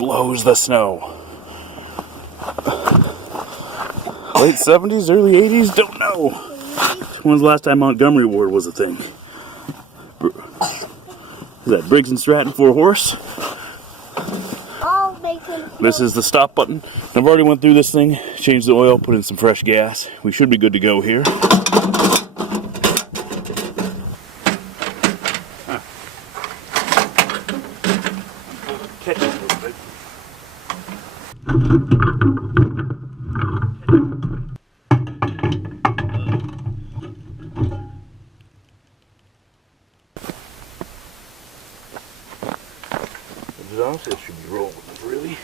blows the snow. Late 70s, early 80s, don't know. When's the last time Montgomery Ward was a thing? Is that Briggs and Stratton 4-horse? This is the stop button. I've already went through this thing, changed the oil, put in some fresh gas. We should be good to go here. Honestly, it should be rolling, really.